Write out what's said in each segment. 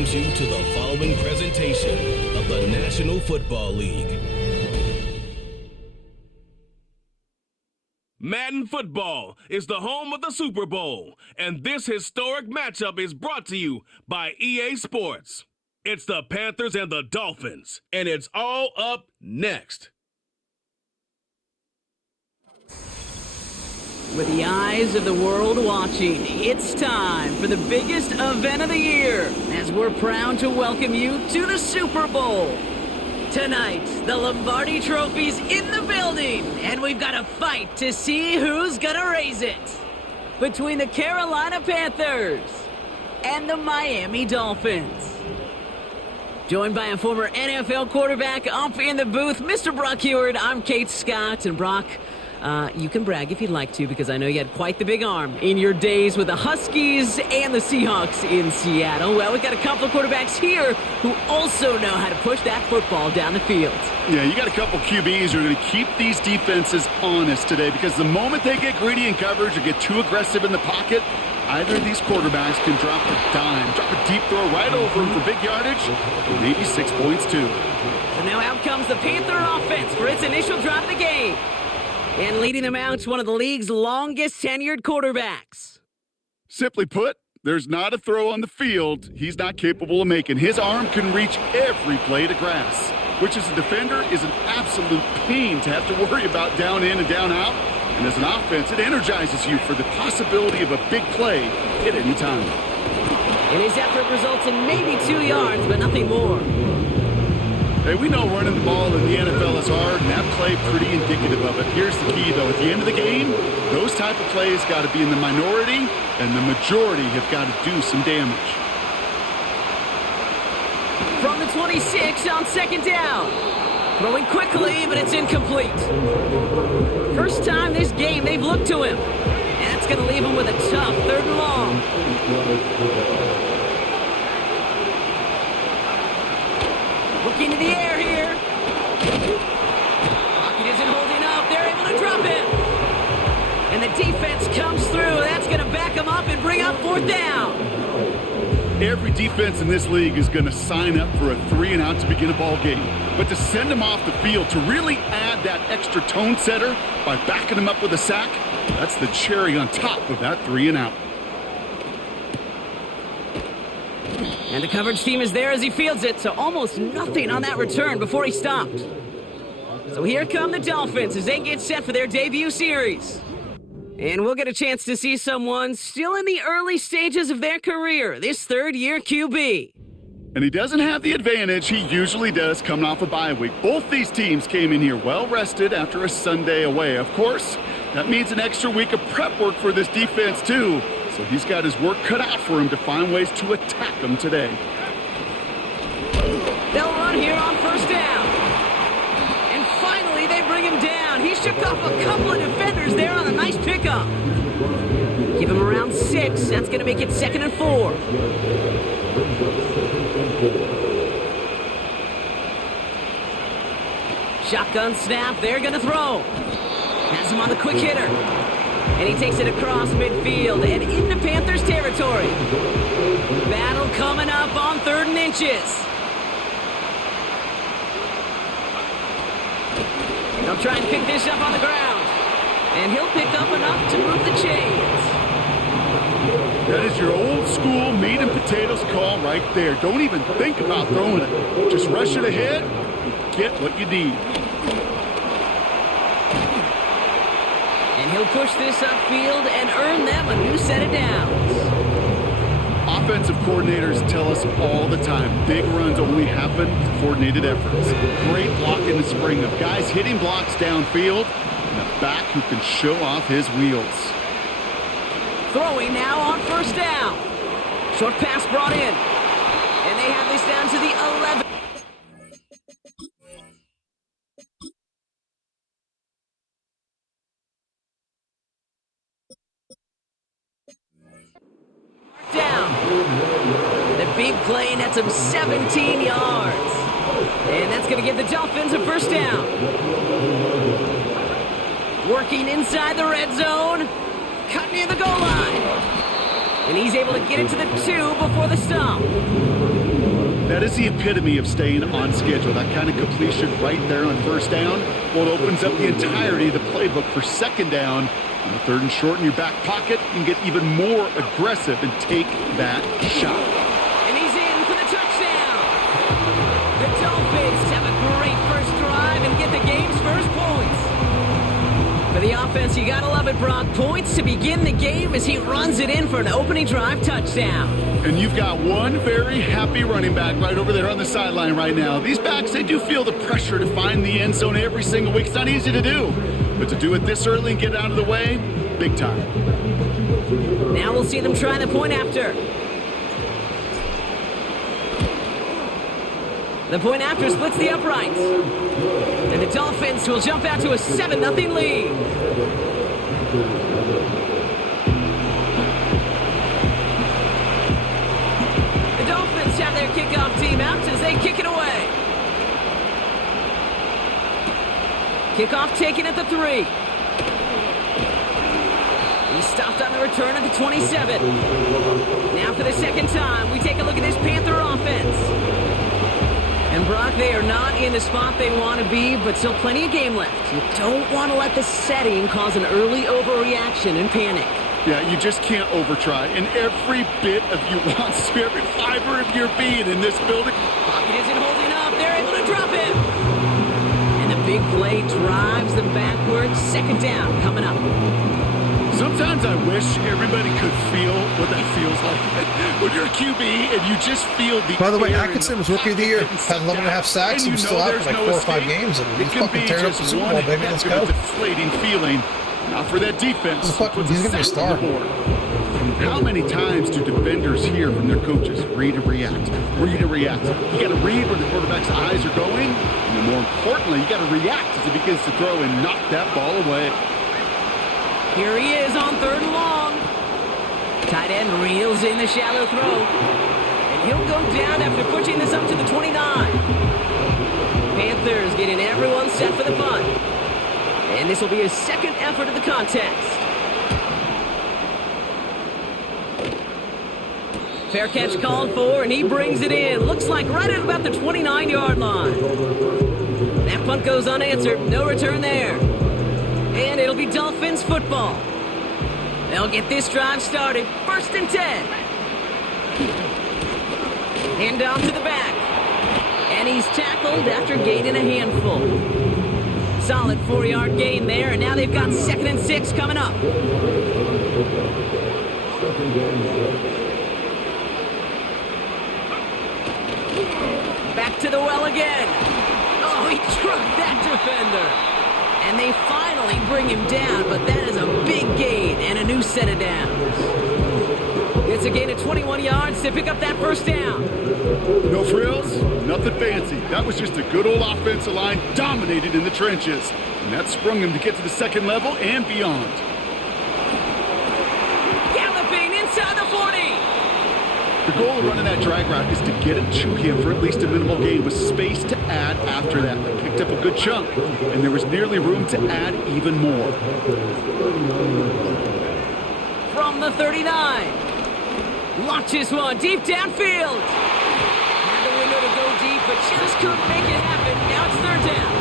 welcomes you to the following presentation of the National Football League. Madden Football is the home of the Super Bowl, and this historic matchup is brought to you by EA Sports. It's the Panthers and the Dolphins, and it's all up next. With the eyes of the world watching, it's time for the biggest event of the year, as we're proud to welcome you to the Super Bowl. Tonight, the Lombardi Trophy's in the building, and we've got a fight to see who's gonna raise it. Between the Carolina Panthers and the Miami Dolphins. Joined by a former NFL quarterback up in the booth, Mr. Brock Heward. I'm Kate Scott, and Brock, you can brag if you'd like to, because I know you had quite the big arm in your days with the Huskies and the Seahawks in Seattle. Well, we've got a couple of quarterbacks here who also know how to push that football down the field. Yeah, you got a couple QBs who are going to keep these defenses honest today, because the moment they get greedy in coverage or get too aggressive in the pocket, either of these quarterbacks can drop a dime, drop a deep throw right over them for big yardage, or maybe 6 points too. So now out comes the Panther offense for its initial drive of the game. And leading them out, one of the league's longest tenured quarterbacks. Simply put, there's not a throw on the field he's not capable of making. His arm can reach every blade of grass, which as a defender is an absolute pain to have to worry about down in and down out. And as an offense, it energizes you for the possibility of a big play at any time. And his effort results in maybe 2 yards, but nothing more. Hey, we know running the ball in the NFL is hard, and that play pretty indicative of it. Here's the key, though. At the end of the game, those type of plays got to be in the minority, and the majority have got to do some damage. From the 26 on second down. Throwing quickly, but it's incomplete. First time this game they've looked to him. And that's going to leave him with a tough third and long. Looking to the air here. Pocket isn't holding up. They're able to drop him. And the defense comes through. That's going to back him up and bring up fourth down. Every defense in this league is going to sign up for a 3-and-out to begin a ball game. But to send them off the field, to really add that extra tone setter by backing them up with a sack, that's the cherry on top of that 3-and-out. And the coverage team is there as he fields it, so almost nothing on that return before he stopped. So here come the Dolphins as they get set for their debut series. And we'll get a chance to see someone still in the early stages of their career, this third-year QB. And he doesn't have the advantage he usually does coming off a bye week. Both these teams came in here well-rested after a Sunday away. Of course, that means an extra week of prep work for this defense, too. So he's got his work cut out for him to find ways to attack them today. They'll run here on first down. And finally, they bring him down. He shook off a couple of defenders there on a nice pickup. Give him around 6. That's going to make it 2nd and 4. Shotgun snap. They're going to throw. Has him on the quick hitter. And he takes it across midfield and into Panthers territory. Battle coming up on 3rd and inches. They'll try and pick this up on the ground. And he'll pick up enough to move the chains. That is your old school meat and potatoes call right there. Don't even think about throwing it. Just rush it ahead and get what you need. And he'll push this upfield and earn them a new set of downs. Offensive coordinators tell us all the time, big runs only happen with coordinated efforts. Great block in the spring of guys hitting blocks downfield and a back who can show off his wheels. Throwing now on first down. Short pass brought in. And they have this down to the 11. Down. The big play nets him 17 yards. And that's going to give the Dolphins a first down. Working inside the red zone. Cut near the goal line. And he's able to get it to the 2 before the stop. That is the epitome of staying on schedule. That kind of completion right there on first down. Well, it opens up the entirety of the playbook for second down. On the 3rd and short in your back pocket, you can get even more aggressive and take that shot. And he's in for the touchdown. The Dolphins have a great first drive and get the game's first points. For the offense, you gotta love it, Brock. Points to begin the game as he runs it in for an opening drive touchdown. And you've got one very happy running back right over there on the sideline right now. These backs, they do feel the pressure to find the end zone every single week. It's not easy to do. But to do it this early and get out of the way, big time. Now we'll see them try the point after. The point after splits the uprights. And the Dolphins will jump out to a 7-0 lead. The Dolphins have their kickoff team out as they kick it away. Kickoff taken at the 3. He stopped on the return at the 27. Now for the second time, we take a look at this Panther offense. And Brock, they are not in the spot they want to be, but still plenty of game left. You don't want to let the setting cause an early overreaction and panic. Yeah, you just can't overtry. And every bit of you wants to, every fiber of your being in this building. Pocket isn't holding up. They're able to drop him. And the big play drives them backwards. Second down coming up. Sometimes I wish everybody could feel what that feels like. When you're a QB and you just feel the By the way, air Atkinson was rookie of the year. Had 11.5 sacks. He was still out for like 4 or 5 games. And he's fucking tearing up the Super Bowl, baby. Let's go. Deflating feeling. Not for that defense. He's going to be a star. How many times do defenders hear from their coaches, read and react, read and react? You got to read where the quarterback's eyes are going. And then more importantly, you got to react as he begins to throw and knock that ball away. Here he is on 3rd and long. Tight end reels in the shallow throw. And he'll go down after pushing this up to the 29. Panthers getting everyone set for the punt. And this will be his second effort of the contest. Fair catch called for, and he brings it in. Looks like right at about the 29-yard line. That punt goes unanswered. No return there. And it'll be Dolphins football. They'll get this drive started. 1st and 10. Hand off to the back. And he's tackled after gaining a handful. Solid 4-yard gain there, and now they've got 2nd and 6 coming up. Back to the well again. Oh, he trucked that defender. And they finally bring him down, but that is a big gain and a new set of downs. It's a gain of 21 yards to pick up that 1st down. No frills, nothing fancy. That was just a good old offensive line dominated in the trenches. And that sprung him to get to the 2nd level and beyond. Galloping inside the 40. The goal of running that drag route is to get it to him for at least a minimal gain with space to add after that. They picked up a good chunk, and there was nearly room to add even more. From the 39. Launches one deep downfield. Had the window to go deep, but just couldn't make it happen. Now it's 3rd down.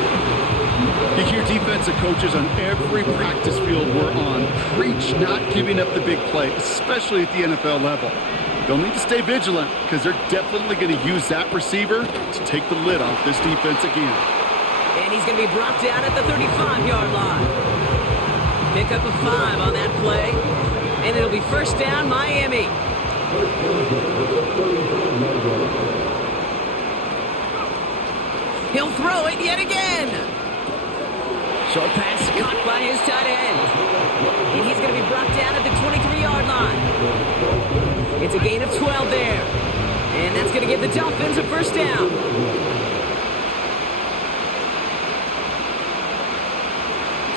You hear defensive coaches on every practice field we're on preach not giving up the big play, especially at the NFL level. They'll need to stay vigilant because they're definitely going to use that receiver to take the lid off this defense again. And he's going to be brought down at the 35-yard line. Pick up a 5 on that play. And it'll be 1st down, Miami. He'll throw it yet again. Short pass caught by his tight end. And he's going to be brought down at the 23-yard line. It's a gain of 12 there. And that's going to give the Dolphins a 1st down.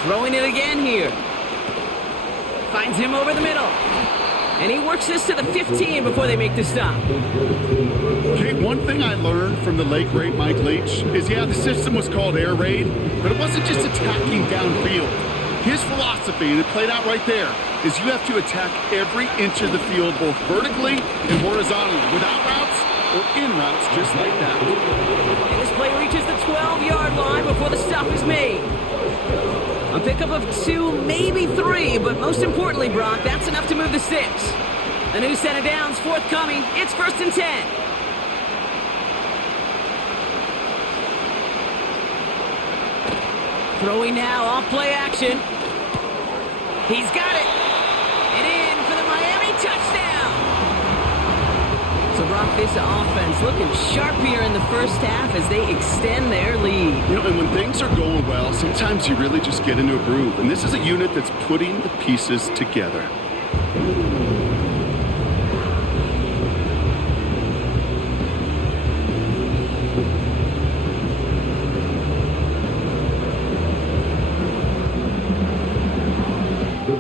Throwing it again here. Finds him over the middle. And he works this to the 15 before they make the stop. Okay, one thing I learned from the late, great Mike Leach is, yeah, the system was called air raid, but it wasn't just attacking downfield. His philosophy, and it played out right there, is you have to attack every inch of the field, both vertically and horizontally, without routes or in routes, just like that. And this play reaches the 12-yard line before the stop is made. A pickup of 2, maybe 3, but most importantly, Brock, that's enough to move the 6. A new set of downs forthcoming. It's 1st and 10. Throwing now, off play action. He's got it. And in for the Miami touchdown. So Brock, this offense looking sharp here in the first half as they extend their lead. You know, and when things are going well, sometimes you really just get into a groove. And this is a unit that's putting the pieces together.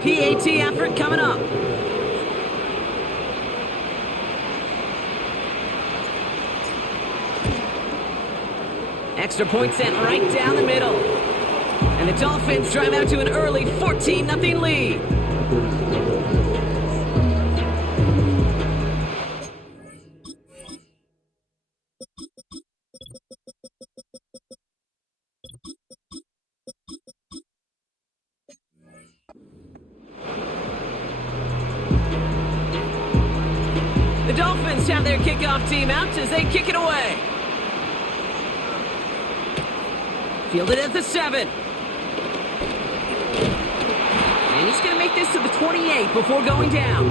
PAT effort coming up. Extra point sent right down the middle. And the Dolphins drive out to an early 14-0 lead. The Dolphins have their kickoff team out as they kick it away. Fielded at the 7. And he's going to make this to the 28 before going down.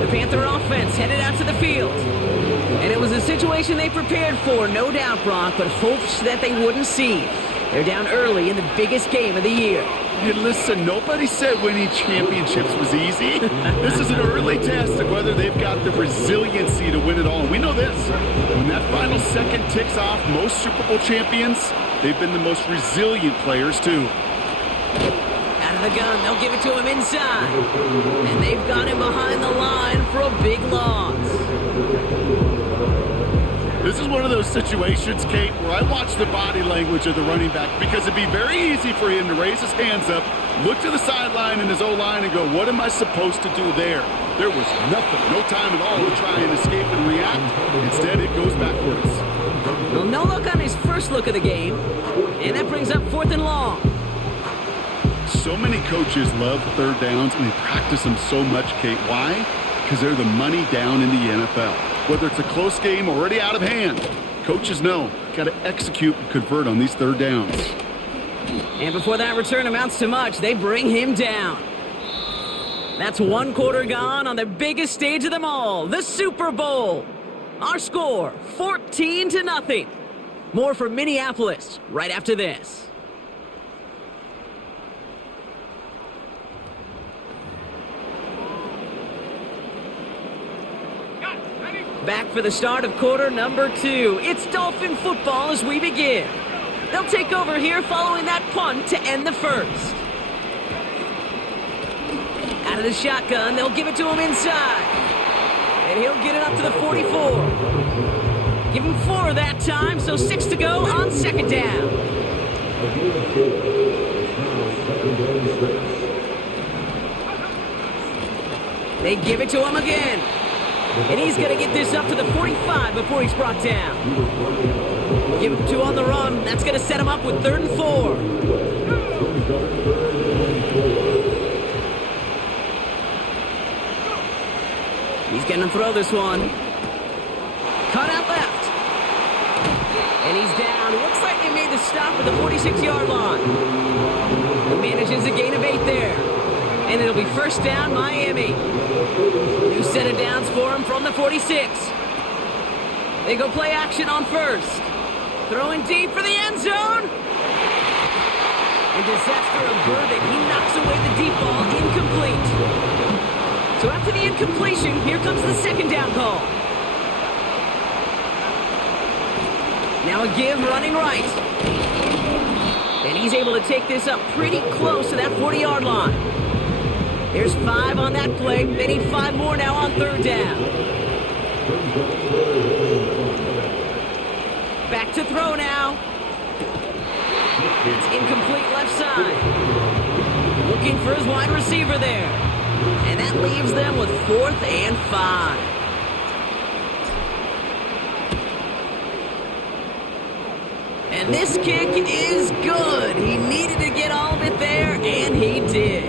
The Panther offense headed out to the field. And it was a situation they prepared for, no doubt, Brock, but hopes that they wouldn't see. They're down early in the biggest game of the year. Hey, listen, nobody said winning championships was easy. This is an early test of whether they've got the resiliency to win it all. And we know this. When that final second ticks off, most Super Bowl champions, they've been the most resilient players, too. Out of the gun, they'll give it to him inside. And they've got him behind the line for a big loss. This is one of those situations, Kate, where I watch the body language of the running back because it'd be very easy for him to raise his hands up, look to the sideline in his O-line and go, what am I supposed to do there? There was nothing, no time at all to try and escape and react. Instead, it goes backwards. Well, no look on his first look of the game, and that brings up 4th and long. So many coaches love third downs, and they practice them so much, Kate. Why? Because they're the money down in the NFL. Whether it's a close game or already out of hand, coaches know, got to execute and convert on these third downs. And before that return amounts to much, they bring him down. That's 1 quarter gone on the biggest stage of them all, the Super Bowl. Our score, 14-0. More from Minneapolis right after this. Back for the start of quarter number 2. It's Dolphin football as we begin. They'll take over here following that punt to end the first. Out of the shotgun, they'll give it to him inside. And he'll get it up to the 44. Give him 4 that time, so 6 to go on 2nd down. They give it to him again. And he's going to get this up to the 45 before he's brought down. Give him 2 on the run. That's going to set him up with 3rd and 4. He's going to throw this one. Cut out left. And he's down. Looks like they made the stop at the 46-yard line. He manages a gain of 8 there. And it'll be 1st down, Miami. New set of downs for him from the 46. They go play action on 1st. Throwing deep for the end zone. And disaster averted. He knocks away the deep ball, incomplete. So after the incompletion, here comes the 2nd down call. Now a give running right. And he's able to take this up pretty close to that 40-yard line. There's 5 on that play. They need 5 more now on 3rd down. Back to throw now. It's incomplete left side. Looking for his wide receiver there. And that leaves them with 4th and 5. And this kick is good. He needed to get all of it there, and he did.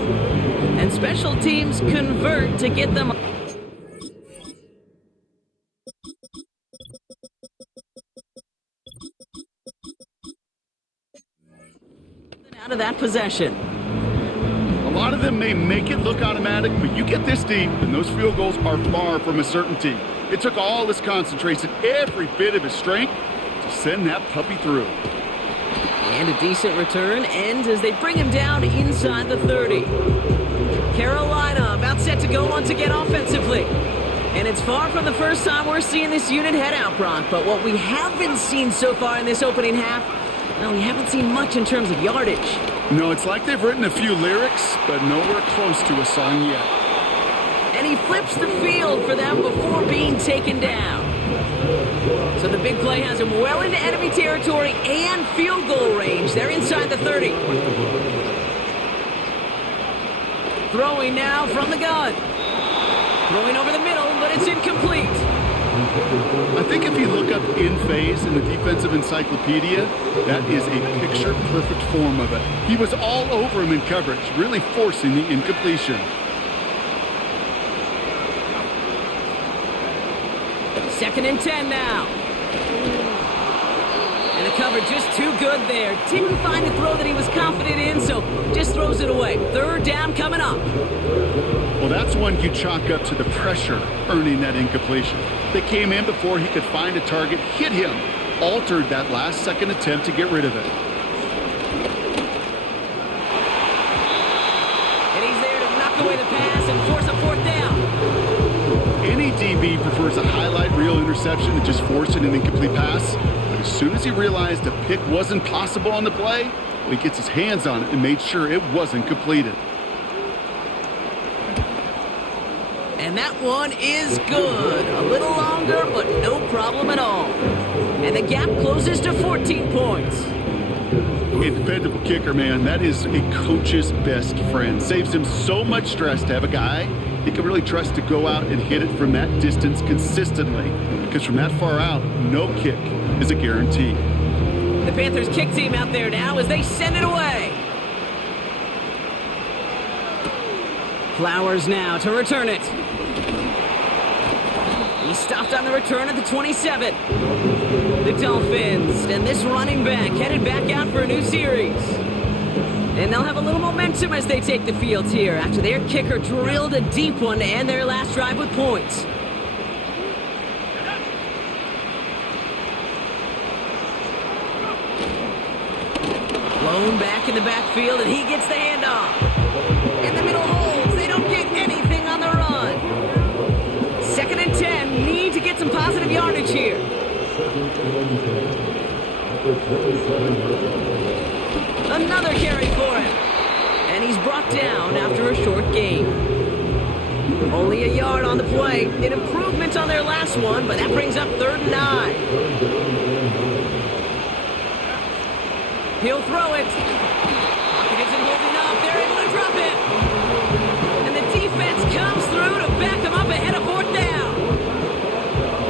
And special teams convert to get them out of that possession. A lot of them may make it look automatic, but you get this deep, and those field goals are far from a certainty. It took all his concentration, every bit of his strength, to send that puppy through. And a decent return ends as they bring him down inside the 30. Carolina about set to go once again offensively. And it's far from the first time we're seeing this unit head out, Brock, but what we haven't seen so far in this opening half, well, we haven't seen much in terms of yardage. No, it's like they've written a few lyrics, but nowhere close to a song yet. And he flips the field for them before being taken down. So the big play has him well into enemy territory and field goal range. They're inside the 30. Throwing now from the gun. Throwing over the middle, but it's incomplete. I think if you look up in phase in the defensive encyclopedia, that is a picture-perfect form of it. He was all over him in coverage, really forcing the incompletion. Second and 10 now. And the cover just too good there. Didn't find a throw that he was confident in, so just throws it away. 3rd down coming up. Well, that's one you chalk up to the pressure earning that incompletion. They came in before he could find a target, hit him, altered that last-second attempt to get rid of it. And he's there to knock away the pass and force a 4th down. Any DB prefers a highlight reel interception to just forcing an incomplete pass. But as soon as he realized a pick wasn't possible on the play, well, he gets his hands on it and made sure it wasn't completed. And that one is good. A little longer, but no problem at all. And the gap closes to 14 points. A dependable kicker, man. That is a coach's best friend. Saves him so much stress to have a guy he can really trust to go out and hit it from that distance consistently. Because from that far out, no kick is a guarantee. The Panthers kick team out there now as they send it away. Flowers now to return it. He stopped on the return at the 27. The Dolphins and this running back headed back out for a new series. And they'll have a little momentum as they take the field here after their kicker drilled a deep one to end their last drive with points. Blown back in the backfield, and he gets the handoff. In the middle holes, they don't get anything on the run. 2nd and 10, need to get some positive yardage here. Another carry for him. And he's brought down after a short gain. Only a yard on the play. An improvement on their last one, but that brings up 3rd and 9. He'll throw it. Pocket isn't holding up. They're able to drop it. And the defense comes through to back them up ahead of 4th down.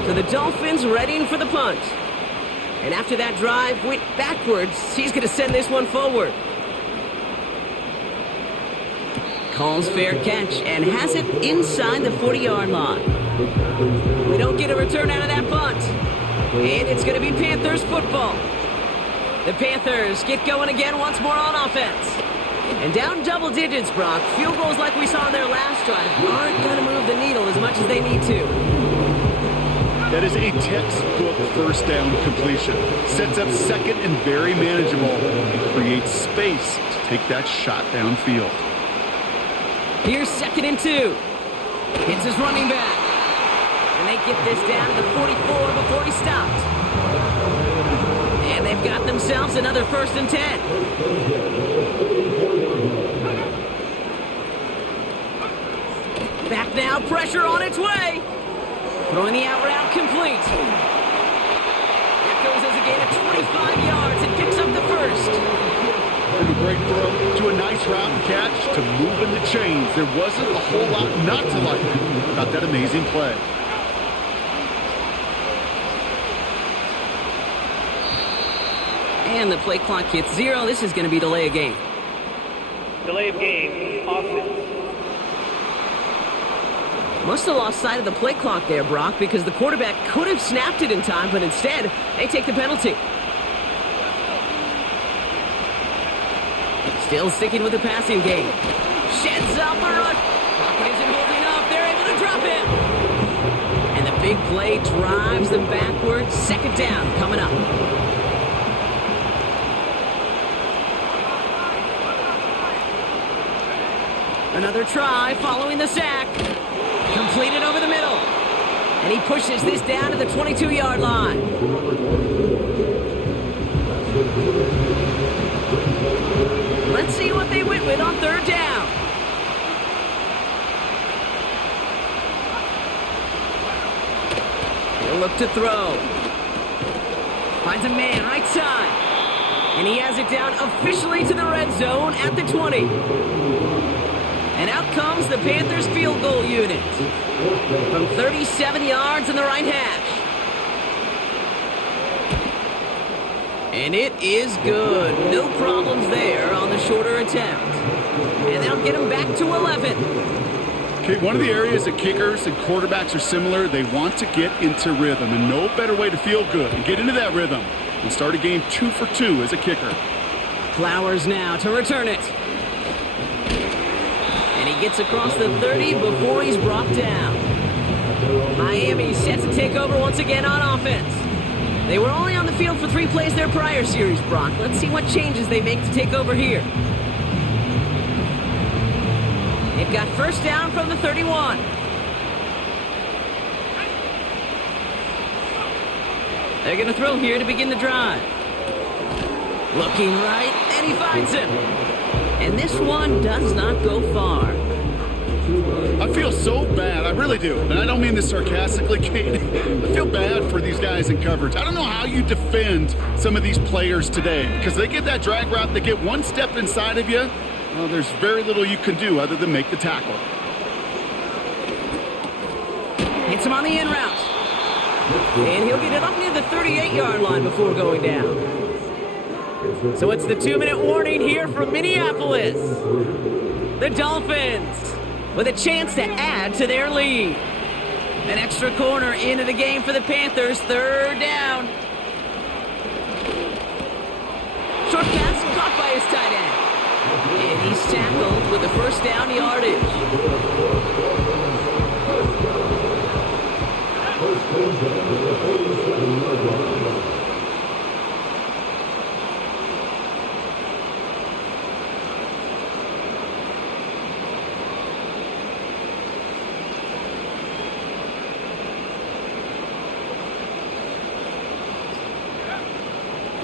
So the Dolphins readying for the punt. And after that drive went backwards, he's going to send this one forward. Calls fair catch and has it inside the 40-yard line. We don't get a return out of that punt. And it's going to be Panthers football. The Panthers get going again once more on offense. And down double digits, Brock. Field goals like we saw in their last drive aren't going to move the needle as much as they need to. That is a textbook first down completion. Sets up second and very manageable and creates space to take that shot downfield. Here's 2nd and 2. Hits his running back. And they get this down to the 44 before he stopped. And they've got themselves another 1st and 10. Back now, pressure on its way. Throwing the out route complete. That goes as a gain of 25 yards and picks up the 1st. great throw to a nice round catch to moving the chains. There wasn't a whole lot not to like about that amazing play. And the play clock hits 0. This is going to be delay of game. Delay of game, offense. Must have lost sight of the play clock there, Brock, because the quarterback could have snapped it in time, but instead, they take the penalty. Still sticking with the passing game. Sheds off the run. Pocket isn't holding up. They're able to drop him. And the big play drives them backwards. Second down coming up. Another try following the sack. Completed over the middle. And he pushes this down to the 22-yard line. Let's see what they went with on third down. He'll look to throw. Finds a man right side. And he has it down officially to the red zone at the 20. And out comes the Panthers field goal unit from 37 yards in the right hash. And it is good. No problems there on the shorter attempt. And that'll get them back to 11. Okay, one of the areas that kickers and quarterbacks are similar, they want to get into rhythm. And no better way to feel good and get into that rhythm and start a game 2 for 2 as a kicker. Flowers now to return it. And he gets across the 30 before he's brought down. Miami set to take over once again on offense. They were only on the field for 3 plays their prior series, Brock. Let's see what changes they make to take over here. They've got first down from the 31. They're going to throw here to begin the drive. Looking right, and he finds him. And this one does not go far. I feel so bad, I really do, and I don't mean this sarcastically, Kate. I feel bad for these guys in coverage. I don't know how you defend some of these players today, because they get that drag route, they get one step inside of you, well, there's very little you can do other than make the tackle. Hits him on the in route. And he'll get it up near the 38-yard line before going down. So it's the 2-minute warning here from Minneapolis. The Dolphins with a chance to add to their lead. An extra corner into the game for the Panthers. Third down. Short pass caught by his tight end. And he's tackled with the first down yardage.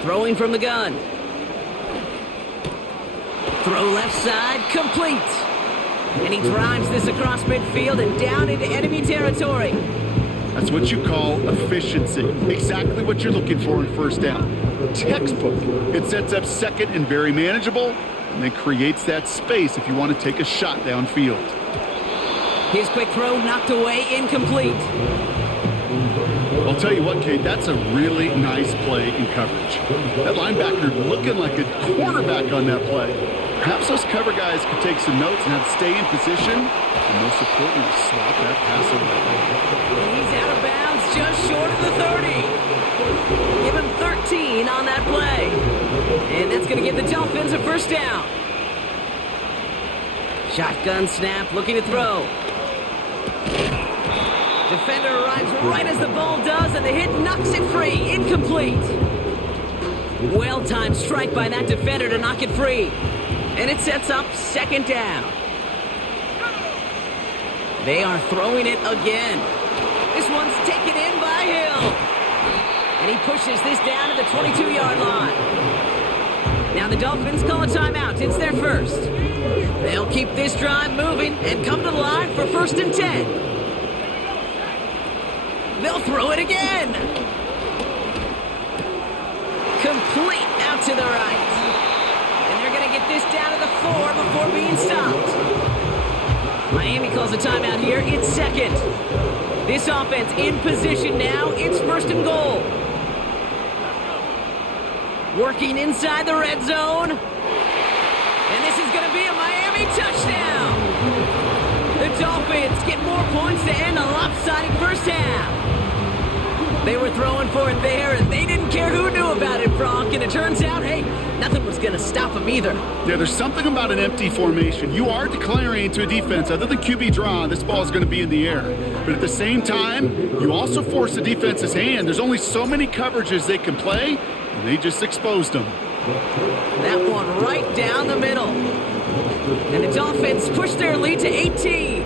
Throwing from the gun. Throw left side, complete. And he drives this across midfield and down into enemy territory. That's what you call efficiency. Exactly what you're looking for in first down. Textbook. It sets up second and very manageable, and then creates that space if you want to take a shot downfield. His quick throw knocked away, incomplete. I'll tell you what, Kate, that's a really nice play in coverage. That linebacker looking like a quarterback on that play. Perhaps those cover guys could take some notes and have to stay in position, and most importantly, slot that pass away. And he's out of bounds just short of the 30. Give him 13 on that play. And that's going to give the Dolphins a first down. Shotgun snap, looking to throw. Defender arrives right as the ball does, and the hit knocks it free. Incomplete. Well-timed strike by that defender to knock it free. And it sets up second down. They are throwing it again. This one's taken in by Hill. And he pushes this down to the 22-yard line. Now the Dolphins call a timeout. It's their first. They'll keep this drive moving and come to the line for first and 10. They'll throw it again. Complete out to the right. And they're going to get get this down to the 4 before being stopped. Miami calls a timeout here. It's second. This offense in position now. It's first and goal. Working inside the red zone. And this is going to be a Miami touchdown. The Dolphins get more points to end a lopsided first half. They were throwing for it there, and they didn't care who knew about it, Brock. And it turns out, hey, nothing was going to stop them either. Yeah, there's something about an empty formation. You are declaring to a defense, other than QB draw, this ball is going to be in the air. But at the same time, you also force the defense's hand. There's only so many coverages they can play, and they just exposed them. That one right down the middle. And the Dolphins push their lead to 18.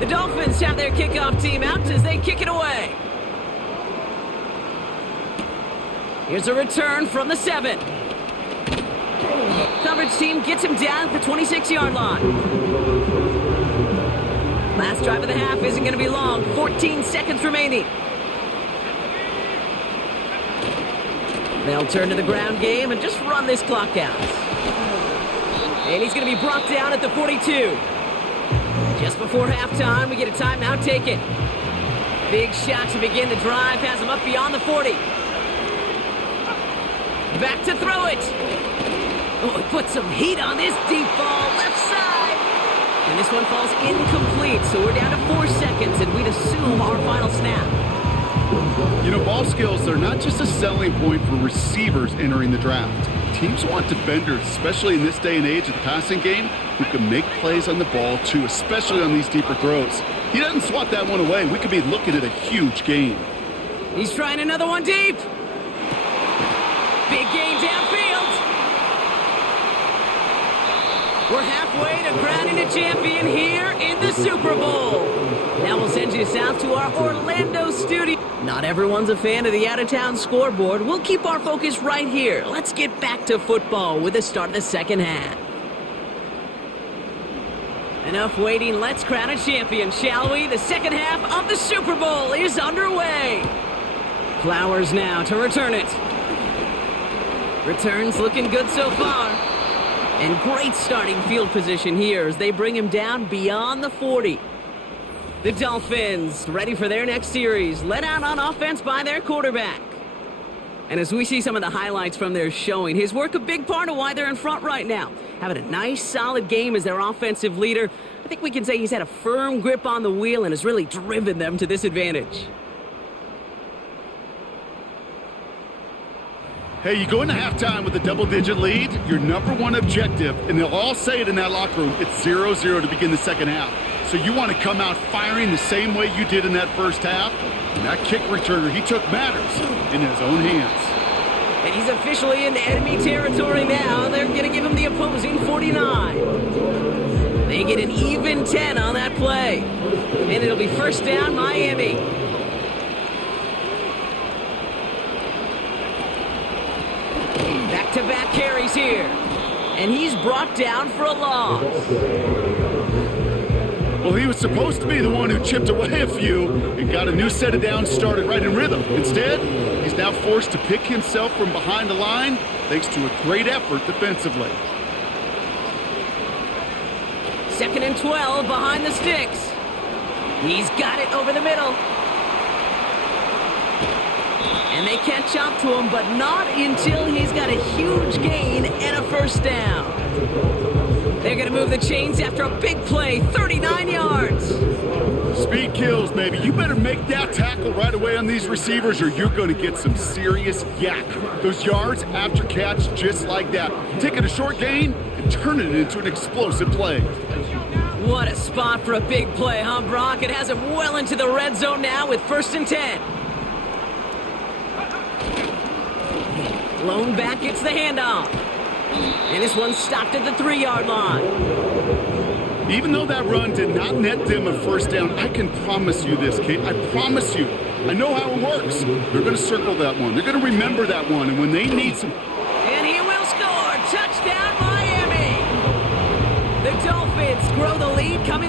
The Dolphins have their kickoff team out as they kick it away. Here's a return from the 7. Coverage team gets him down at the 26-yard line. Last drive of the half isn't going to be long. 14 seconds remaining. They'll turn to the ground game and just run this clock out. And he's going to be brought down at the 42. Just before halftime, we get a timeout taken. Big shot to begin the drive has him up beyond the 40. Back to throw it. Oh, he put some heat on this deep ball, left side. And this one falls incomplete, so we're down to 4 seconds, and we'd assume our final snap. You know, ball skills are not just a selling point for receivers entering the draft. Teams want defenders, especially in this day and age of the passing game, who can make plays on the ball, too, especially on these deeper throws. He doesn't swat that one away. We could be looking at a huge gain. He's trying another one deep. Big gain downfield. We're halfway to crowning a champion here in the Super Bowl. Now we'll send you south to our Orlando studio. Not everyone's a fan of the out-of-town scoreboard. We'll keep our focus right here. Let's get back to football with the start of the second half. Enough waiting. Let's crown a champion, shall we? The second half of the Super Bowl is underway. Flowers now to return it. Returns looking good so far. And great starting field position here as they bring him down beyond the 40. The Dolphins ready for their next series, led out on offense by their quarterback. And as we see some of the highlights from their showing, his work a big part of why they're in front right now. Having a nice, solid game as their offensive leader. I think we can say he's had a firm grip on the wheel and has really driven them to this advantage. Hey, you go into halftime with a double-digit lead, your number one objective, and they'll all say it in that locker room, it's 0-0 to begin the second half. So you want to come out firing the same way you did in that first half. And that kick returner, he took matters in his own hands. And he's officially in enemy territory now. They're going to give him the opposing 49. They get an even 10 on that play. And it'll be first down, Miami. Back-to-back carries here. And he's brought down for a loss. Well, he was supposed to be the one who chipped away a few and got a new set of downs started right in rhythm. Instead, he's now forced to pick himself from behind the line thanks to a great effort defensively. 2nd and 12 behind the sticks. He's got it over the middle. And they catch up to him, but not until he's got a huge gain and a first down. They're going to move the chains after a big play, 39 yards. Speed kills, baby. You better make that tackle right away on these receivers or you're going to get some serious yak. Those yards after catch just like that. Taking a short gain and turning it into an explosive play. What a spot for a big play, huh, Brock? It has him well into the red zone now with 1st and 10. Lone back gets the handoff. And this one's stopped at the 3-yard line. Even though that run did not net them a first down, I can promise you this, Kate. I promise you. I know how it works. They're going to circle that one. They're going to remember that one. And when they need some... And he will score. Touchdown, Miami. The Dolphins grow the lead coming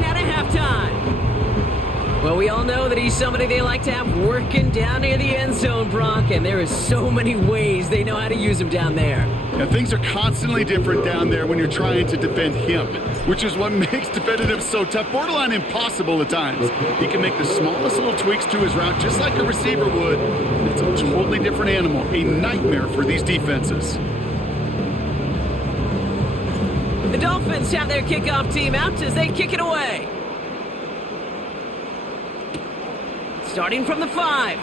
Well, we all know that he's somebody they like to have working down near the end zone, Brock, and there is so many ways they know how to use him down there. Yeah, things are constantly different down there when you're trying to defend him, which is what makes defending him so tough, borderline impossible at times. He can make the smallest little tweaks to his route just like a receiver would. It's a totally different animal, a nightmare for these defenses. The Dolphins have their kickoff team out as they kick it away. Starting from the 5.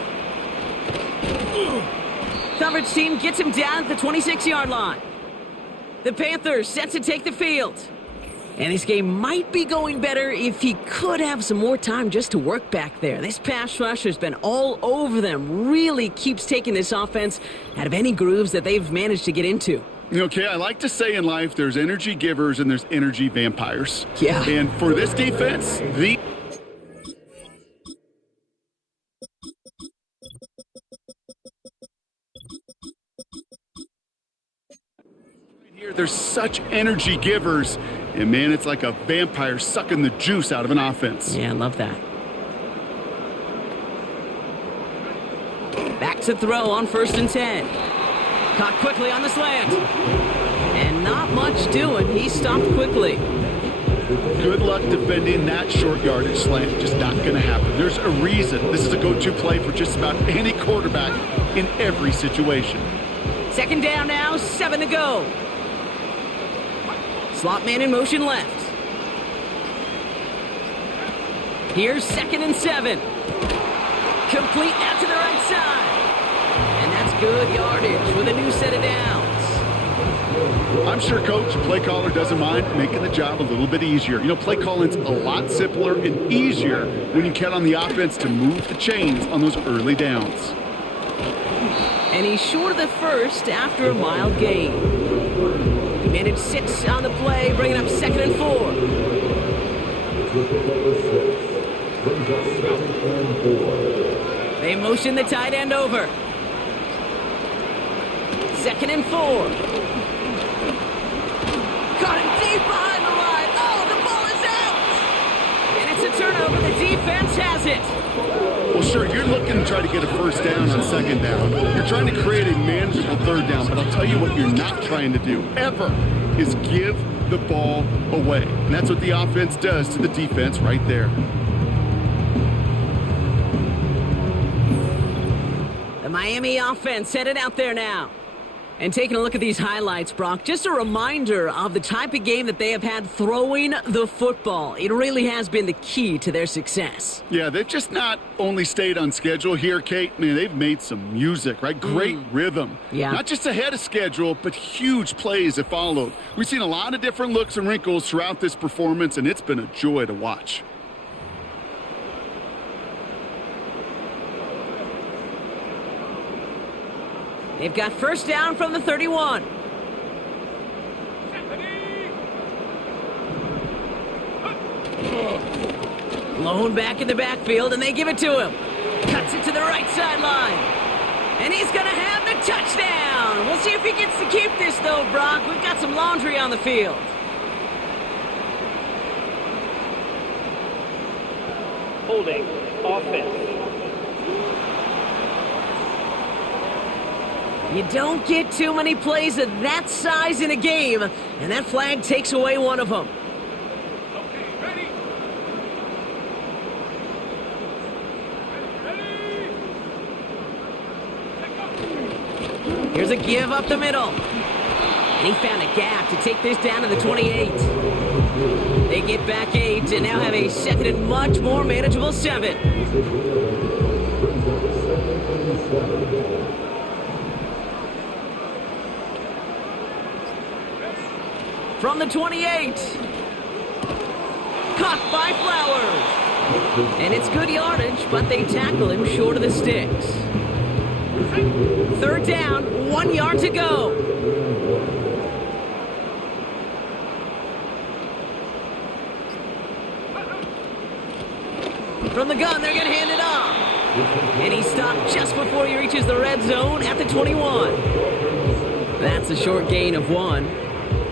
Coverage team gets him down at the 26-yard line. The Panthers set to take the field. And this game might be going better if he could have some more time just to work back there. This pass rush has been all over them. Really keeps taking this offense out of any grooves that they've managed to get into. Okay, I like to say in life there's energy givers and there's energy vampires. Yeah. And for this defense, there's such energy givers, and man, it's like a vampire sucking the juice out of an offense. Yeah, I love that. Back to throw on 1st and 10. Caught quickly on the slant. And not much doing. He stopped quickly. Good luck defending that short yardage slant. Just not going to happen. There's a reason this is a go-to play for just about any quarterback in every situation. 2nd down now, 7 to go. Slot man in motion left. Here's 2nd and 7. Complete out to the right side. And that's good yardage with a new set of downs. I'm sure Coach, play caller, doesn't mind making the job a little bit easier. You know, play calling's a lot simpler and easier when you count on the offense to move the chains on those early downs. And he's short of the first after a mild gain. He managed 6 on the play, bringing up 2nd and 4. They motion the tight end over. 2nd and 4. Caught him deep behind the line. Oh, the ball is out! And it's a turnover. The defense has it. Well, sure, you're looking to try to get a 1st down on 2nd down. You're trying to create a manageable 3rd down, but I'll tell you what you're not trying to do, ever, is give the ball away. And that's what the offense does to the defense right there. The Miami offense headed out there now. And taking a look at these highlights, Brock, just a reminder of the type of game that they have had throwing the football. It really has been the key to their success. Yeah, they've just not only stayed on schedule here, Kate. Man, they've made some music, right? Great rhythm. Yeah. Not just ahead of schedule, but huge plays have followed. We've seen a lot of different looks and wrinkles throughout this performance, and it's been a joy to watch. They've got 1st down from the 31. Blown back in the backfield, and they give it to him. Cuts it to the right sideline. And he's going to have the touchdown. We'll see if he gets to keep this, though, Brock. We've got some laundry on the field. Holding. Offense. You don't get too many plays of that size in a game, and that flag takes away one of them. Okay, ready? Here's a give up the middle. And he found a gap to take this down to the 28. They get back 8 and now have a 2nd and much more manageable 7. From the 28. Caught by Flowers. And it's good yardage, but they tackle him short of the sticks. 3rd down, 1 yard to go. From the gun, they're going to hand it off. And he stopped just before he reaches the red zone at the 21. That's a short gain of 1.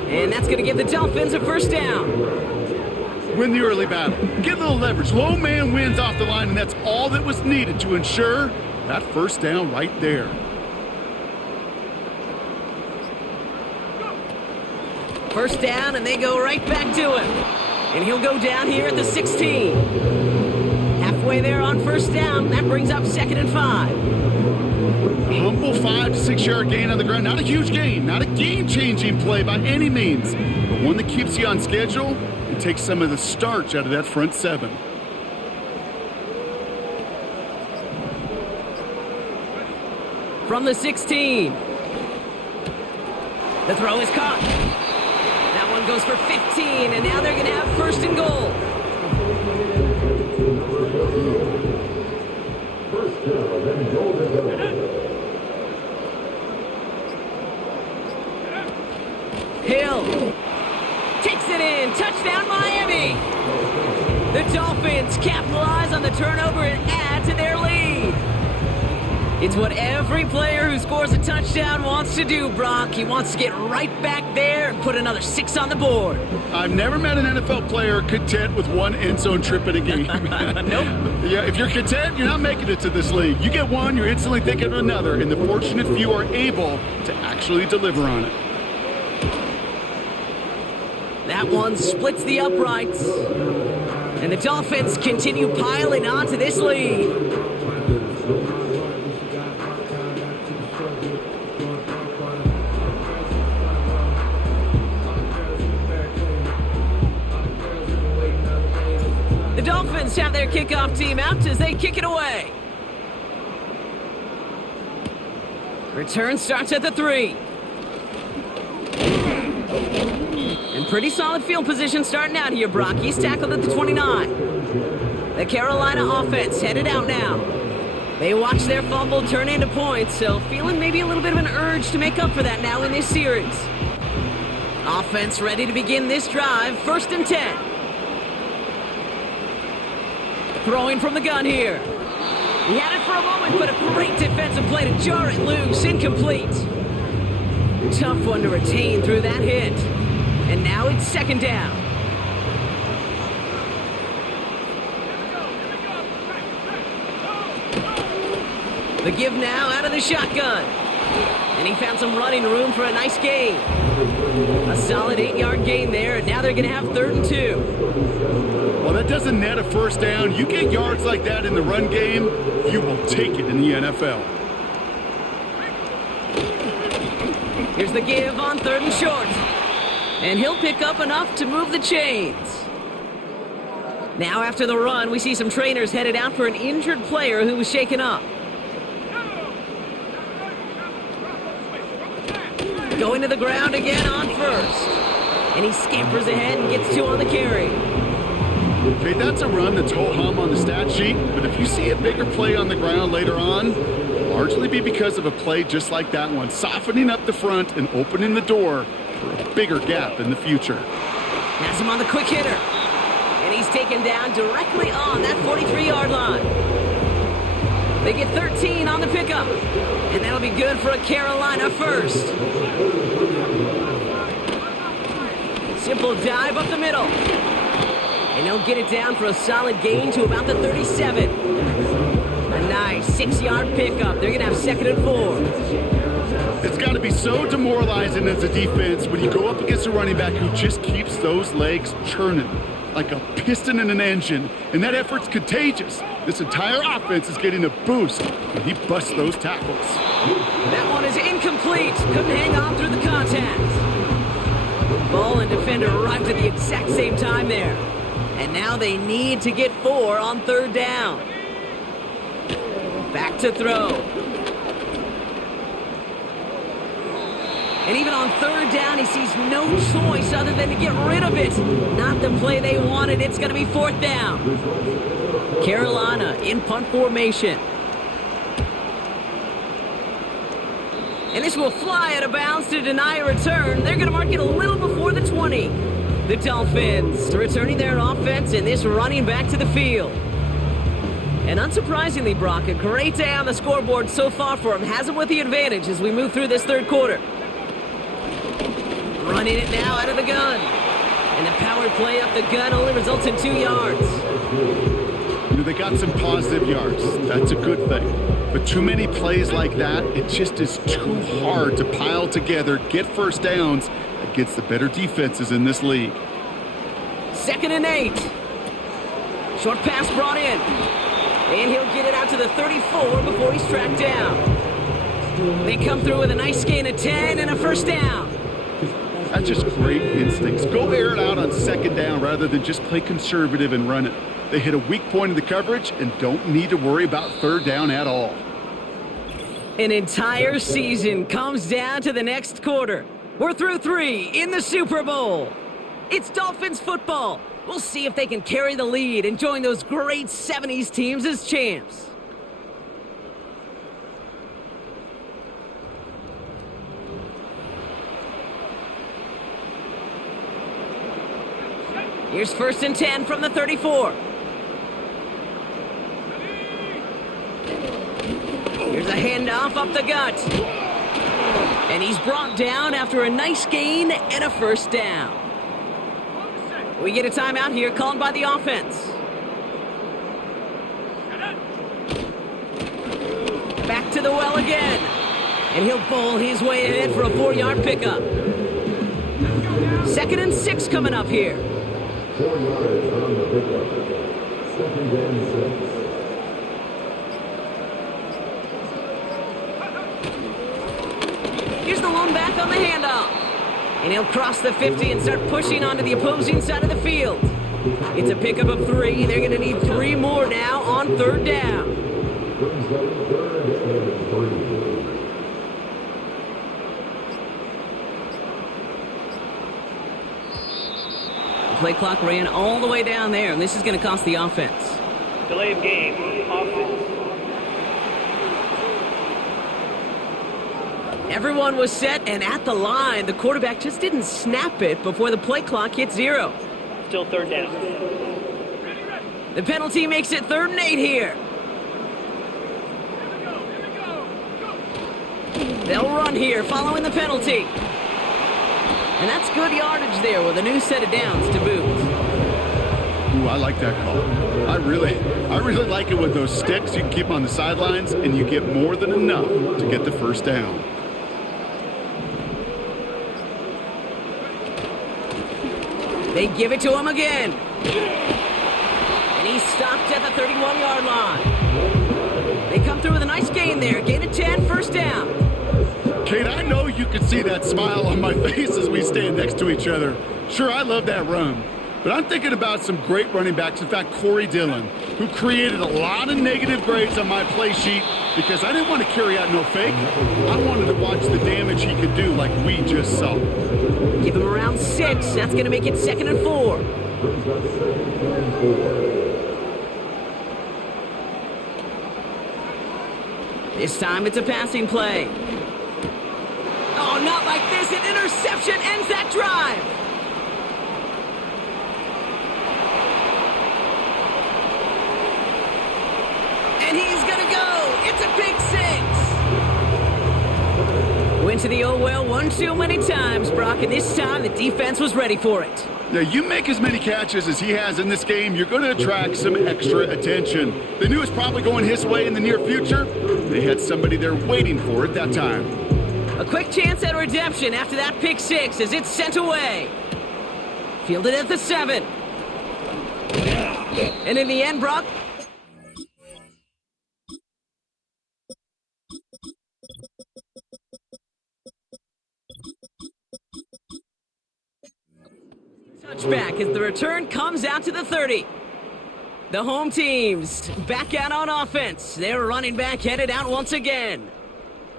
And that's going to give the Dolphins a 1st down. win the early battle. Get a little leverage. Low man wins off the line, and that's all that was needed to ensure that first down right there. First down, and they go right back to him. And he'll go down here at the 16. Halfway there on first down. That brings up 2nd and 5. A humble 5 to 6 yard gain on the ground. Not a huge gain, not a game-changing play by any means, but one that keeps you on schedule and takes some of the starch out of that front 7. From the 16. The throw is caught. That one goes for 15, and now they're going to have first and goal. Hill takes it in. Touchdown, Miami. The Dolphins capitalize on the turnover and add to their lead. It's what every player who scores a touchdown wants to do, Brock. He wants to get right back there and put another 6 on the board. I've never met an NFL player content with one end zone trip in a game. Nope. Yeah, if you're content, you're not making it to this league. You get one, you're instantly thinking of another, and the fortunate few are able to actually deliver on it. That one splits the uprights. And the Dolphins continue piling onto this lead. The Dolphins have their kickoff team out as they kick it away. Return starts at the 3. And pretty solid field position starting out here, Brock. He's tackled at the 29. The Carolina offense headed out now. They watch their fumble turn into points, so feeling maybe a little bit of an urge to make up for that now in this series. Offense ready to begin this drive, 1st and 10. Throwing from the gun here. He had it for a moment, but a great defensive play to jar it loose. Incomplete. Tough one to retain through that hit. And now it's 2nd down. The give now out of the shotgun. And he found some running room for a nice gain. A solid 8-yard gain there, and now they're going to have 3rd and 2. Well, that doesn't net a first down. You get yards like that in the run game, you will take it in the NFL. Here's the give on 3rd and short. And he'll pick up enough to move the chains. Now after the run, we see some trainers headed out for an injured player who was shaken up. Going to the ground again on 1st. And he scampers ahead and gets 2 on the carry. Okay, that's a run that's ho-hum on the stat sheet, but if you see a bigger play on the ground later on, it'll largely be because of a play just like that one, softening up the front and opening the door for a bigger gap in the future. Has him on the quick hitter. And he's taken down directly on that 43-yard line. They get 13 on the pickup. And that'll be good for a Carolina first. Simple dive up the middle. And he'll get it down for a solid gain to about the 37. A nice 6-yard pickup. They're going to have 2nd and 4. It's got to be so demoralizing as a defense when you go up against a running back who just keeps those legs churning like a piston in an engine, and that effort's contagious. This entire offense is getting a boost when he busts those tackles. That one is incomplete. Couldn't hang on through the contact. Ball and defender arrived at the exact same time there. And now they need to get 4 on 3rd down. Back to throw. And even on 3rd down, he sees no choice other than to get rid of it. Not the play they wanted. It's going to be 4th down. Carolina in punt formation. And this will fly out of bounds to deny a return. They're going to mark it a little before the 20. The Dolphins returning their offense and this running back to the field. And unsurprisingly, Brock, a great day on the scoreboard so far for him. Has him with the advantage as we move through this 3rd quarter. Running it now out of the gun. And the power play up the gut only results in 2 yards. They got some positive yards. That's a good thing. But too many plays like that, it just is too hard to pile together, get first downs against the better defenses in this league. 2nd and 8. Short pass brought in. And he'll get it out to the 34 before he's tracked down. They come through with a nice gain of 10 and a first down. That's just great instincts. Go air it out on 2nd down rather than just play conservative and run it. They hit a weak point in the coverage and don't need to worry about 3rd down at all. An entire season comes down to the next quarter. We're through 3 in the Super Bowl. It's Dolphins football. We'll see if they can carry the lead and join those great 70s teams as champs. Here's 1st and 10 from the 34. Here's a handoff up the gut. And he's brought down after a nice gain and a first down. We get a timeout here called by the offense. Back to the well again. And he'll bowl his way ahead for a 4-yard pickup. 2nd and 6 coming up here. 4 yards on the pickup. 2nd and 6. Here's the lone back on the handoff. And he'll cross the 50 and start pushing onto the opposing side of the field. It's a pickup of 3. They're going to need 3 more now on 3rd down. The play clock ran all the way down there, and this is going to cost the offense. Delay of game, offense. Everyone was set and at the line. The quarterback just didn't snap it before the play clock hit 0. Still 3rd down. The penalty makes it 3rd and 8 here. They'll run here following the penalty. And that's good yardage there with a new set of downs to boot. Ooh, I like that call. I really like it with those sticks. You can keep them on the sidelines, and you get more than enough to get the first down. They give it to him again. And he's stopped at the 31-yard line. They come through with a nice gain there. Gain of 10, first down. Kate, I know you can see that smile on my face as we stand next to each other. Sure, I love that run. But I'm thinking about some great running backs. In fact, Corey Dillon, who created a lot of negative grades on my play sheet because I didn't want to carry out no fake. I wanted to watch the damage he could do like we just saw. Give him around 6. That's going to make it 2nd and 4. This time it's a passing play. Oh, not like this. An interception ends that drive. And he's going to go. It's a big 6. Went to the oh well one too many times, Brock, and this time the defense was ready for it. Yeah, you make as many catches as he has in this game, you're going to attract some extra attention. They knew it was probably going his way in the near future. They had somebody there waiting for it that time. A quick chance at redemption after that pick 6 as it's sent away. Fielded at the 7. And in the end, Brock, touchback as the return comes out to the 30. The home teams back out on offense. Their running back headed out once again.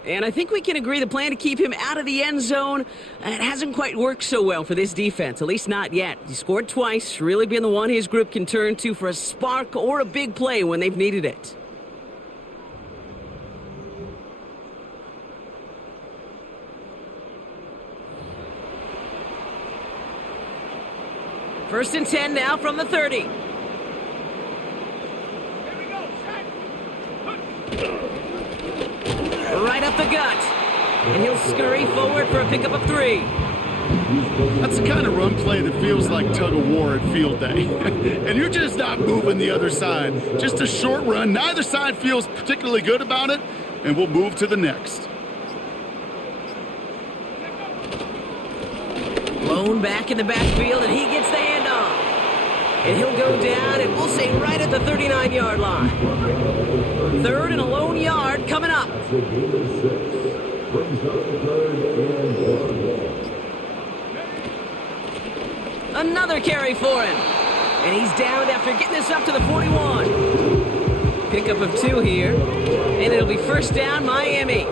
And I think we can agree the plan to keep him out of the end zone, it hasn't quite worked so well for this defense, at least not yet. He scored twice, really been the one his group can turn to for a spark or a big play when they've needed it. First and 10 now from the 30. Right up the gut. And he'll scurry forward for a pickup of 3. That's the kind of run play that feels like tug of war at field day. And you're just not moving the other side. Just a short run. Neither side feels particularly good about it, and we'll move to the next. Blown back in the backfield, and he gets the handoff. And he'll go down, and we'll say right at the 39-yard line. 3rd and a lone yard coming up. Another carry for him. And he's down after getting this up to the 41. Pickup of 2 here. And it'll be first down, Miami.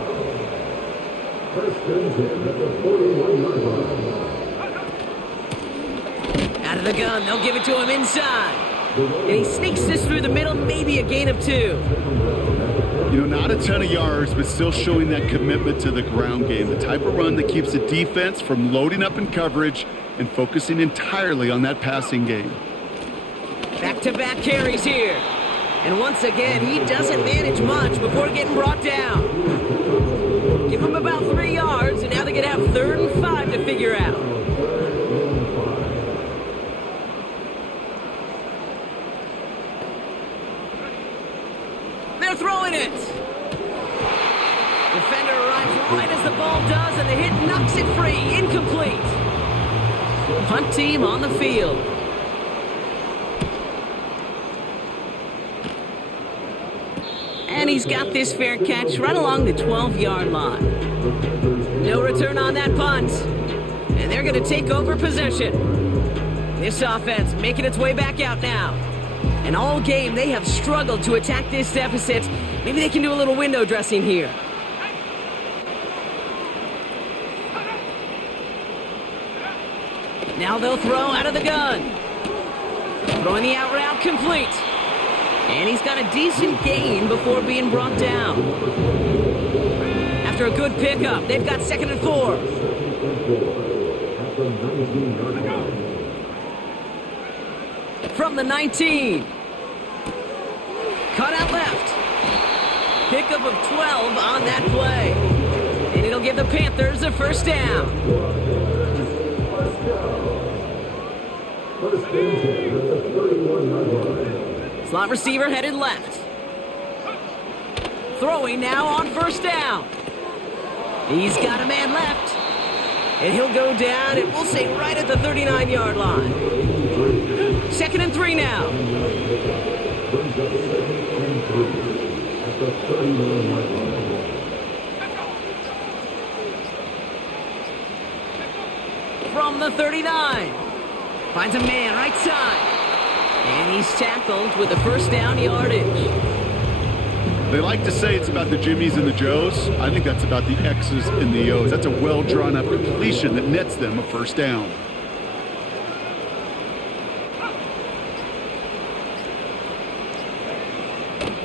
Out of the gun, they'll give it to him inside. And he sneaks this through the middle, maybe a gain of 2. You know, not a ton of yards, but still showing that commitment to the ground game. The type of run that keeps the defense from loading up in coverage and focusing entirely on that passing game. Back-to-back carries here. And once again, he doesn't manage much before getting brought down. Give him about 3 yards, and now they're going to have 3rd and 5 to figure out. They're throwing it. Defender arrives right as the ball does, and the hit knocks it free. Incomplete. Punt team on the field. And he's got this fair catch right along the 12-yard line. No return on that punt. And they're going to take over possession. This offense making its way back out now. And all game, they have struggled to attack this deficit. Maybe they can do a little window dressing here. Now they'll throw out of the gun. Throwing the out route complete. And he's got a decent gain before being brought down. After a good pickup, they've got 2nd and 4. From the 19. Cut out left. Pickup of 12 on that play. And it'll give the Panthers a first down. Slot receiver headed left. Throwing now on first down. He's got a man left. And he'll go down, and we'll say right at the 39-yard line. 2nd and 3 now. From the 39. Finds a man right side. And he's tackled with the first down yardage. They like to say it's about the Jimmies and the Joes. I think that's about the X's and the O's. That's a well-drawn-up completion that nets them a first down.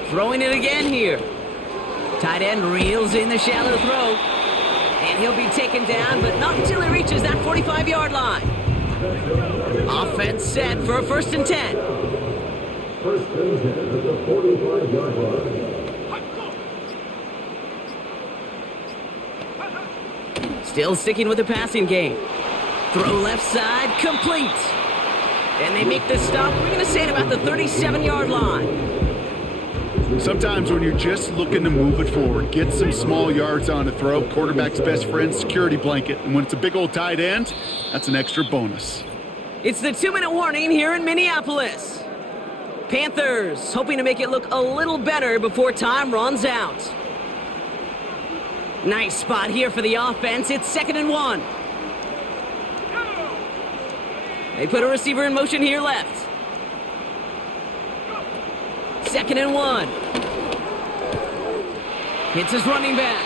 Throwing it again here. Tight end reels in the shallow throw. And he'll be taken down, but not until he reaches that 45-yard line. Offense set for a 1st and 10. 1st and 10 at the 45-yard line. Still sticking with the passing game. Throw left side, complete. And they make the stop. We're going to say at about the 37-yard line. Sometimes when you're just looking to move it forward, get some small yards on a throw, quarterback's best friend, security blanket. And when it's a big old tight end, that's an extra bonus. It's the 2-minute warning here in Minneapolis. Panthers hoping to make it look a little better before time runs out. Nice spot here for the offense. It's 2nd and 1. They put a receiver in motion here left. 2nd and 1. Hits his running back.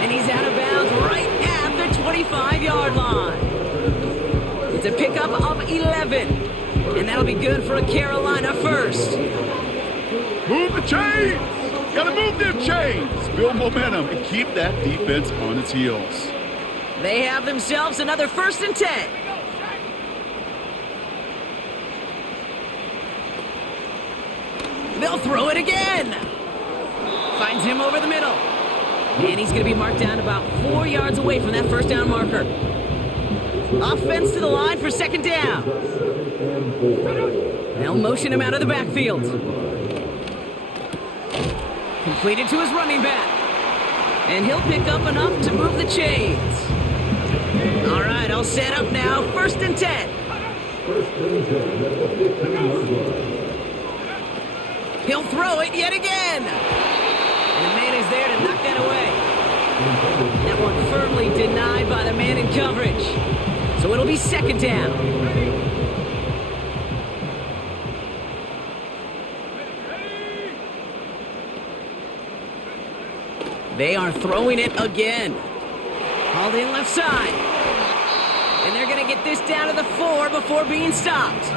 And he's out of bounds right at the 25-yard line. It's a pickup of 11. And that'll be good for a Carolina first. Move the chains! Gotta move them chains! Build momentum and keep that defense on its heels. They have themselves another 1st and 10. They'll throw it again. Finds him over the middle. And he's going to be marked down about 4 yards away from that first down marker. Offense to the line for second down. They'll motion him out of the backfield. Completed to his running back. And he'll pick up enough to move the chains. All right, all set up now. 1st and 10. He'll throw it yet again. And the man is there to knock that away. That one firmly denied by the man in coverage. So it'll be second down. They are throwing it again. Hauled in left side. And they're going to get this down to the 4 before being stopped.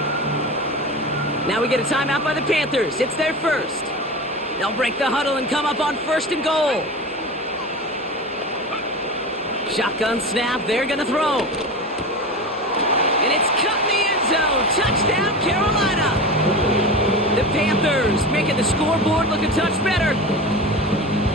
Now we get a timeout by the Panthers. It's their first. They'll break the huddle and come up on 1st and goal. Shotgun snap. They're going to throw. And it's cut in the end zone. Touchdown, Carolina. The Panthers making the scoreboard look a touch better.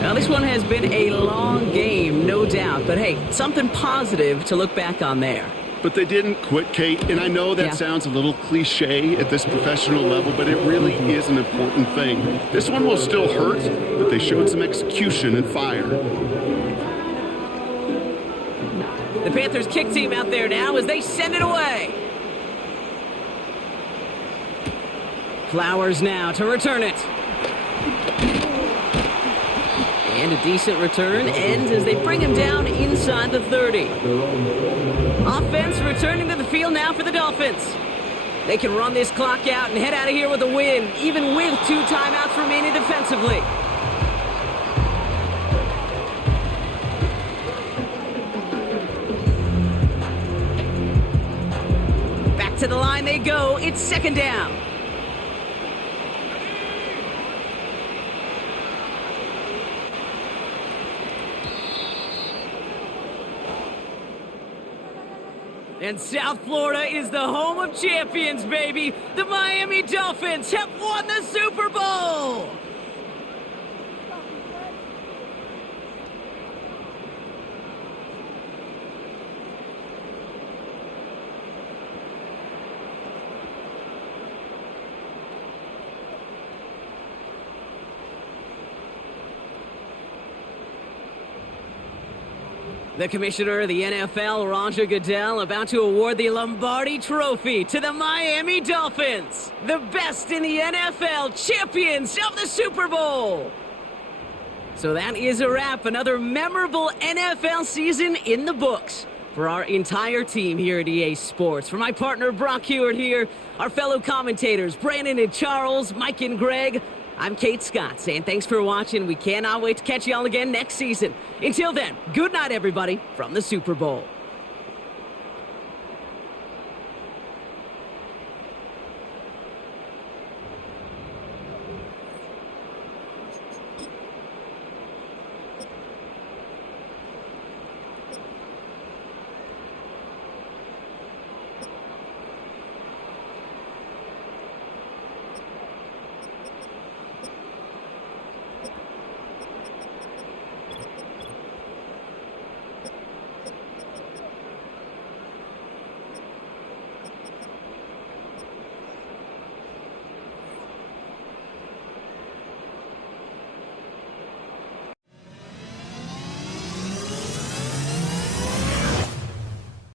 Now, this one has been a long game, no doubt. But, hey, something positive to look back on there. But they didn't quit, Kate, and I know that sounds a little cliche at this professional level, but it really is an important thing. This one will still hurt, but they showed some execution and fire. The Panthers kick team out there now as they send it away. Flowers now to return it. And a decent return ends as they bring him down inside the 30. Offense returning to the field now for the Dolphins. They can run this clock out and head out of here with a win, even with 2 timeouts remaining defensively. Back to the line they go. It's second down. And South Florida is the home of champions, baby. The Miami Dolphins have won the Super Bowl. The commissioner of the NFL, Roger Goodell, about to award the Lombardi Trophy to the Miami Dolphins, the best in the NFL, champions of the Super Bowl. So that is a wrap. Another memorable NFL season in the books for our entire team here at EA Sports. For my partner, Brock Hewitt here, our fellow commentators, Brandon and Charles, Mike and Greg, I'm Kate Scott saying thanks for watching. We cannot wait to catch you all again next season. Until then, good night, everybody, from the Super Bowl.